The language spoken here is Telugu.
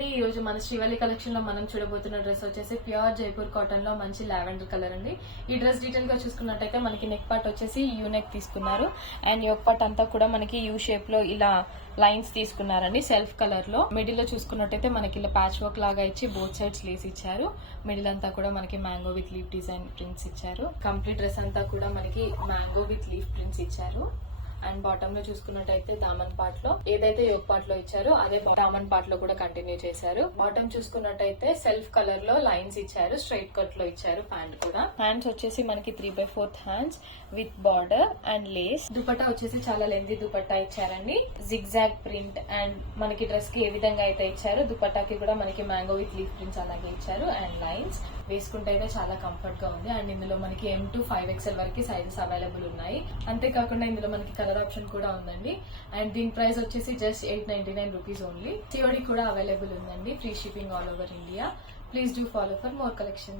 అండి, ఈ రోజు మన శ్రీవల్లి కలెక్షన్ లో మనం చూడబోతున్న డ్రెస్ వచ్చేసి ప్యూర్ జైపూర్ కాటన్ లో మంచి లావెండర్ కలర్ అండి. ఈ డ్రెస్ డీటెయిల్ గా చూసుకున్నట్టయితే మనకి నెక్ పార్ట్ వచ్చేసి యూ నెక్ తీసుకున్నారు అండ్ యోక్ పార్ట్ అంతా కూడా మనకి యూ షేప్ లో ఇలా లైన్స్ తీసుకున్నారండి. సెల్ఫ్ కలర్ లో మిడిల్ లో చూసుకున్నట్టయితే మనకి ఇలా ప్యాచ్ వర్క్ లాగా ఇచ్చి బోత్ సైడ్స్ లేస్ ఇచ్చారు. మిడిల్ అంతా కూడా మనకి mango with leaf design prints ఇచ్చారు. కంప్లీట్ డ్రెస్ అంతా కూడా మనకి మ్యాంగో విత్ లీఫ్ ప్రింట్స్ ఇచ్చారు. అండ్ బాటమ్ లో చూసుకున్నట్టయితే దామన్ పార్ట్ లో ఏదైతే యోక్ పార్ట్ లో ఇచ్చారో అదే దామన్ పార్ట్ లో కూడా కంటిన్యూ చేశారు. బాటమ్ చూసుకున్నట్టయితే సెల్ఫ్ కలర్ లో లైన్స్ ఇచ్చారు. స్ట్రైట్ కట్ లో ఇచ్చారు. ప్యాంట్ కూడా హ్యాండ్స్ వచ్చేసి మనకి 3/4 hands with border and Lay's. Dupatta వచ్చేసి చాలా లెంతీ దుపట్టా ఇచ్చారండి. జిగ్జాగ్ ప్రింట్ అండ్ మనకి డ్రెస్ కి ఏ విధంగా అయితే ఇచ్చారో దుపట్టాకి కూడా మనకి మ్యాంగో విత్ లీఫ్ ప్రింట్స్ అలాగే ఇచ్చారు. అండ్ లైన్స్ వేసుకుంటే అయితే చాలా కంఫర్ట్ గా ఉంది. అండ్ ఇందులో మనకి M to 5XL వరకు సైజెస్ అవైలబుల్ ఉన్నాయి. అంతేకాకుండా ఇందులో మనకి కలర్ ఆప్షన్ కూడా ఉందండి. అండ్ దీని ప్రైస్ వచ్చేసి జస్ట్ 899 రూపీస్ ఓన్లీ. COD కూడా అవైలబుల్ ఉందండి. Free shipping all over India. Please do follow for more collection.